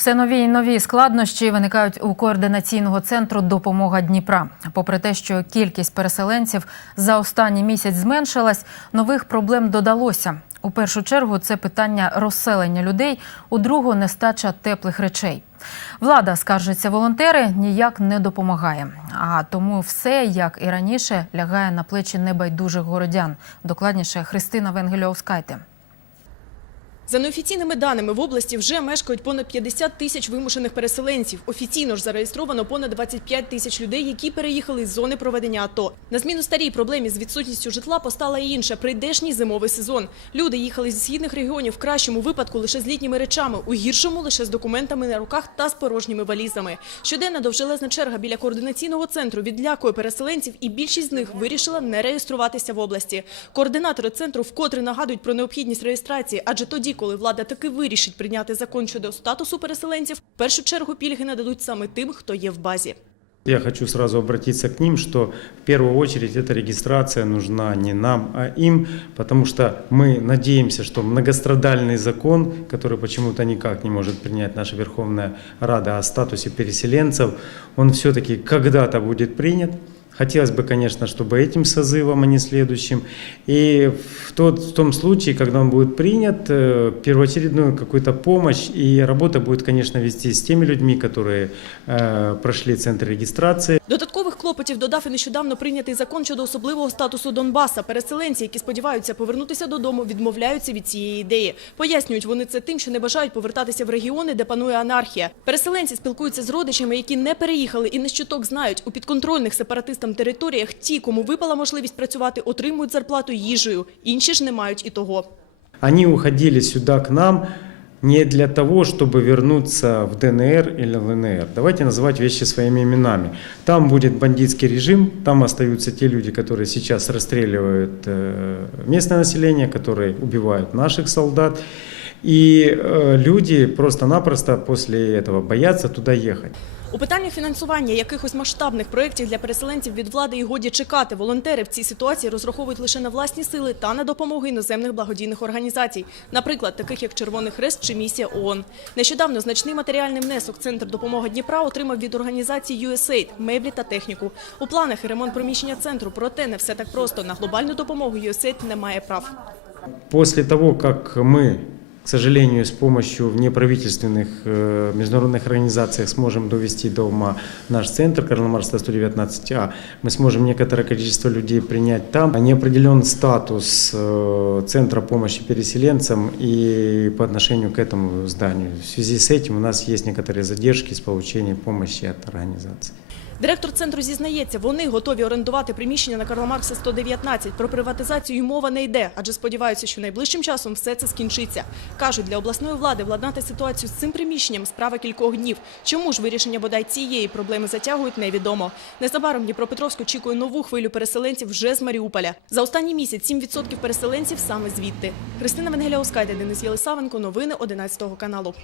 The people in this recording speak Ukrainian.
Все нові і нові складнощі виникають у координаційного центру Допомога Дніпра. Попри те, що кількість переселенців за останній місяць зменшилась, нових проблем додалося. У першу чергу це питання розселення людей, у другу нестача теплих речей. Влада, скаржаться волонтери, ніяк не допомагає. А тому все, як і раніше, лягає на плечі небайдужих городян. Докладніше Христина Венгельовскайте. За неофіційними даними в області вже мешкають понад 50 тисяч вимушених переселенців. Офіційно ж зареєстровано понад 25 тисяч людей, які переїхали з зони проведення АТО. На зміну старій проблемі з відсутністю житла постала і інша прийдешній зимовий сезон. Люди їхали зі східних регіонів в кращому випадку лише з літніми речами, у гіршому лише з документами на руках та з порожніми валізами. Щоденна довжелезна черга біля координаційного центру відлякує переселенців, і більшість з них вирішила не реєструватися в області. Координатори центру вкотре нагадують про необхідність реєстрації, адже тоді, коли влада таки вирішить прийняти закон щодо статусу переселенців, в першу чергу пільги нададуть саме тим, хто є в базі. Я хочу сразу обратиться к ним, что в первую очередь эта регистрация нужна не нам, а им, потому что мы надеемся, что многострадальный закон, который почему-то никак не может принять наша Верховная Рада о статусе переселенцев, он все-таки когда-то будет принят. Хотелось бы, конечно, чтобы этим созывом, а не следующим. И в, тот, в том случае, когда он будет принят, э, первоочередную какую-то помощь и работа будет, конечно, вести с теми людьми, которые э, прошли центр регистрации. Додаткових клопотів додав і нещодавно прийнятий закон щодо особливого статусу Донбаса. Переселенці, які сподіваються повернутися додому, відмовляються від цієї ідеї. Пояснюють вони це тим, що не бажають повертатися в регіони, де панує анархія. Переселенці спілкуються з родичами, які не переїхали і не щоток знають. У підконтрольних сепаратистам територіях ті, кому випала можливість працювати, отримують зарплату їжею. Інші ж не мають і того. Они уходили сюда к нам не для того, чтобы вернуться в ДНР или ЛНР. Давайте называть вещи своими именами. Там будет бандитский режим, там остаются те люди, которые сейчас расстреливают э, местное население, которые убивают наших солдат. И э, люди просто-напросто после этого боятся туда ехать. У питанні фінансування якихось масштабних проєктів для переселенців від влади і годі чекати. Волонтери в цій ситуації розраховують лише на власні сили та на допомогу іноземних благодійних організацій, наприклад, таких як Червоний Хрест чи місія ООН. Нещодавно значний матеріальний внесок Центр допомоги Дніпра отримав від організації USAID – меблі та техніку. У планах і ремонт приміщення центру, проте не все так просто. На глобальну допомогу USAID не має прав. После того, как мы, к сожалению, с помощью неправительственных э, международных организаций сможем довести до ума наш центр Карла Марста 119А, мы сможем некоторое количество людей принять там. Не определен статус э, Центра помощи переселенцам и по отношению к этому зданию. В связи с этим у нас есть некоторые задержки с получением помощи от организаций. Директор центру зізнається, вони готові орендувати приміщення на Карла Маркса 119. Про приватизацію мова не йде, адже сподіваються, що найближчим часом все це скінчиться. Кажуть, для обласної влади владнати ситуацію з цим приміщенням справа кількох днів. Чому ж вирішення бодай цієї проблеми затягують, невідомо. Незабаром Дніпропетровськ очікує нову хвилю переселенців вже з Маріуполя. За останній місяць 7% переселенців саме звідти. Христина Венгеля Оскайда, Денис Єлисавенко. Новини 11 каналу.